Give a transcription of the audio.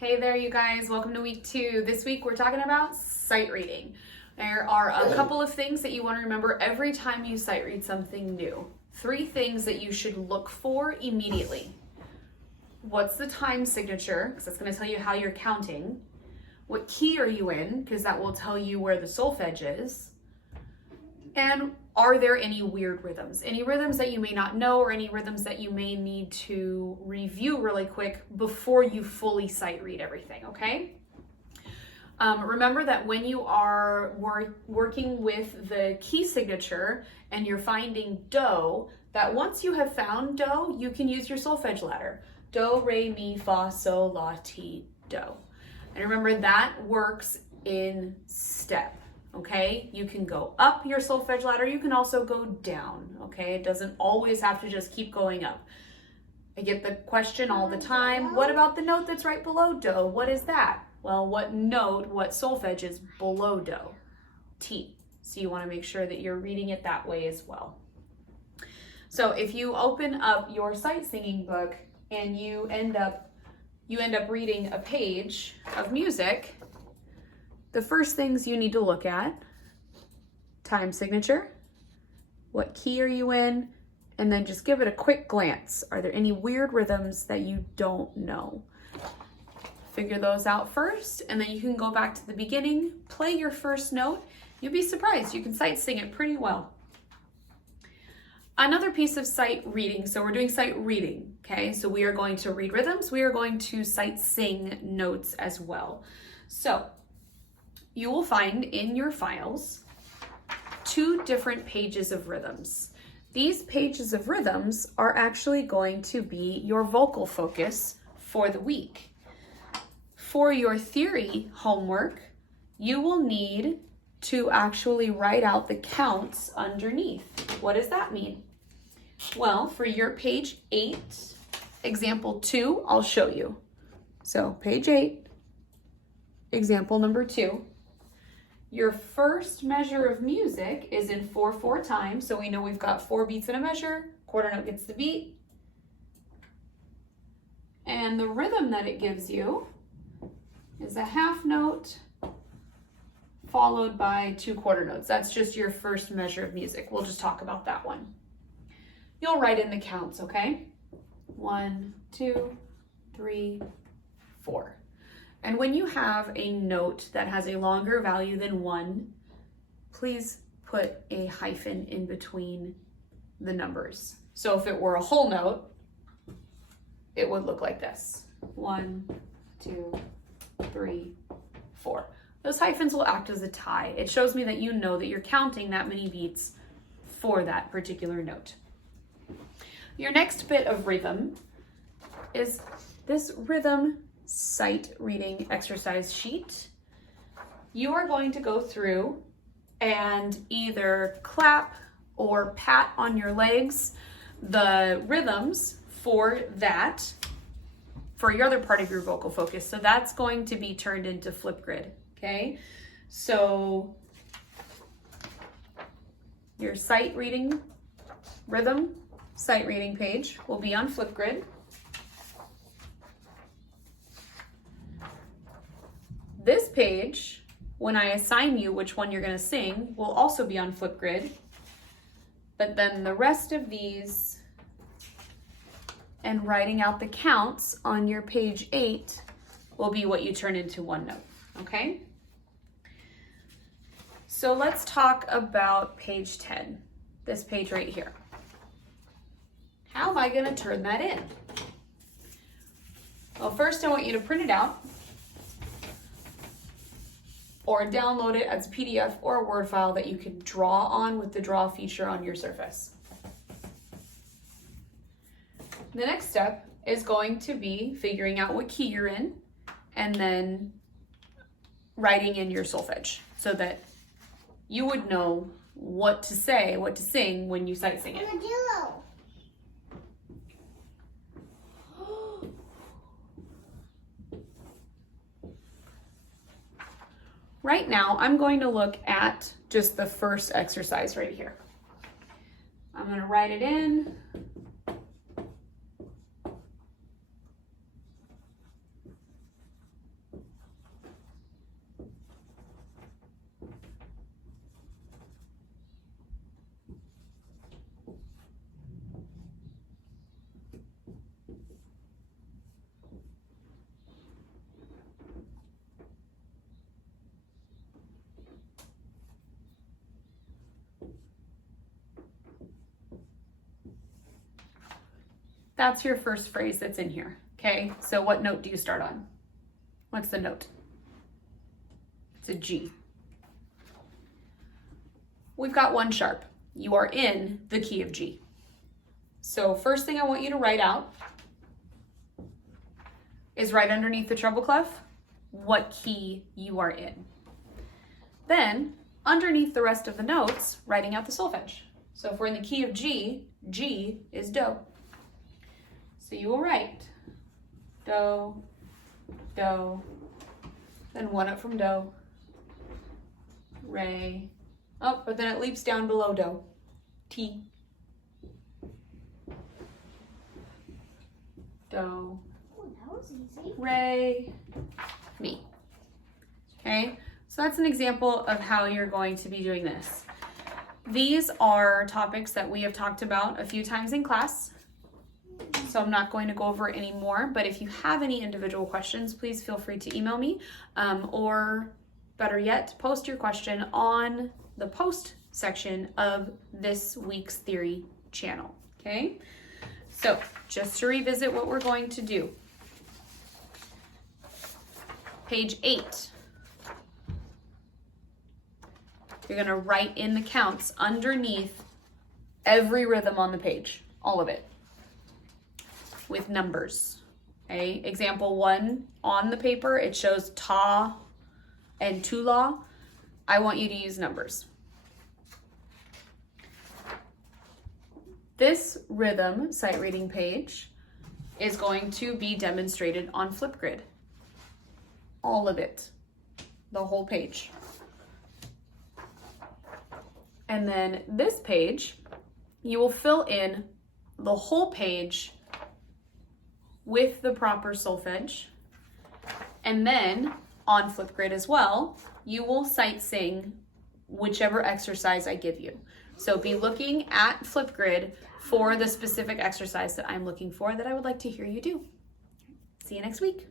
Hey there, you guys. Welcome to week 2. This week we're talking about sight reading. There are a couple of things that you want to remember every time you sight read something new. 3 things that you should look for immediately. What's the time signature? Because that's going to tell you how you're counting. What key are you in? Because that will tell you where the solfege is. And are there any weird rhythms? Any rhythms that you may not know, or any rhythms that you may need to review really quick before you fully sight read everything, okay? Remember that when you are working with the key signature and you're finding do, that once you have found do, you can use your solfege ladder. Do, re, mi, fa, sol, la, ti, do. And remember that works in step. Okay, you can go up your solfege ladder, you can also go down, okay? It doesn't always have to just keep going up. I get the question all the time, what about the note that's right below do? What is that? Well, what solfege is below do? Ti. So you want to make sure that you're reading it that way as well. So if you open up your sight singing book and you end up reading a page of music, the first things you need to look at: time signature, what key are you in, and then just give it a quick glance. Are there any weird rhythms that you don't know? Figure those out first, and then you can go back to the beginning, play your first note. You'll be surprised, you can sight sing it pretty well. Another piece of sight reading, so we're doing sight reading, okay? So we are going to read rhythms, we are going to sight sing notes as well. So you will find in your files 2 different pages of rhythms. These pages of rhythms are actually going to be your vocal focus for the week. For your theory homework, you will need to actually write out the counts underneath. What does that mean? Well, for your page 8, example 2, I'll show you. So page 8, example number 2. Your first measure of music is in 4/4 time, so we know we've got 4 beats in a measure, quarter note gets the beat. And the rhythm that it gives you is a half note followed by 2 quarter notes. That's just your first measure of music. We'll just talk about that one. You'll write in the counts, okay? 1, 2, 3, 4. And when you have a note that has a longer value than 1, please put a hyphen in between the numbers. So if it were a whole note, it would look like this. 1, 2, 3, 4. Those hyphens will act as a tie. It shows me that you know that you're counting that many beats for that particular note. Your next bit of rhythm is this rhythm sight reading exercise sheet. You are going to go through and either clap or pat on your legs the rhythms for your other part of your vocal focus. So that's going to be turned into Flipgrid, okay? So your sight reading rhythm, sight reading page will be on Flipgrid. This page, when I assign you which one you're going to sing, will also be on Flipgrid. But then the rest of these and writing out the counts on your page 8 will be what you turn into one note, okay? So let's talk about page 10, this page right here. How am I going to turn that in? Well, first I want you to print it out, or download it as a PDF or a Word file that you can draw on with the draw feature on your Surface. The next step is going to be figuring out what key you're in and then writing in your solfege so that you would know what to say, what to sing when you sight sing it. Right now, I'm going to look at just the first exercise right here. I'm going to write it in. That's your first phrase that's in here. Okay, so what note do you start on? What's the note? It's a G. We've got 1 sharp. You are in the key of G. So first thing I want you to write out is right underneath the treble clef, what key you are in. Then, underneath the rest of the notes, writing out the solfege. So if we're in the key of G, G is do. So you will write do, do, then 1 up from do, re, oh, but then it leaps down below do, T, do, That was easy. re, mi. Okay, so that's an example of how you're going to be doing this. These are topics that we have talked about a few times in class, so I'm not going to go over it anymore, but if you have any individual questions, please feel free to email me, or better yet, post your question on the post section of this week's theory channel, okay? So just to revisit what we're going to do. Page 8. You're going to write in the counts underneath every rhythm on the page, all of it, with numbers. Okay, example 1 on the paper, it shows ta and tula. I want you to use numbers. This rhythm sight reading page is going to be demonstrated on Flipgrid. All of it, the whole page. And then this page, you will fill in the whole page with the proper solfege. And then on Flipgrid as well, you will sight sing whichever exercise I give you. So be looking at Flipgrid for the specific exercise that I'm looking for that I would like to hear you do. See you next week.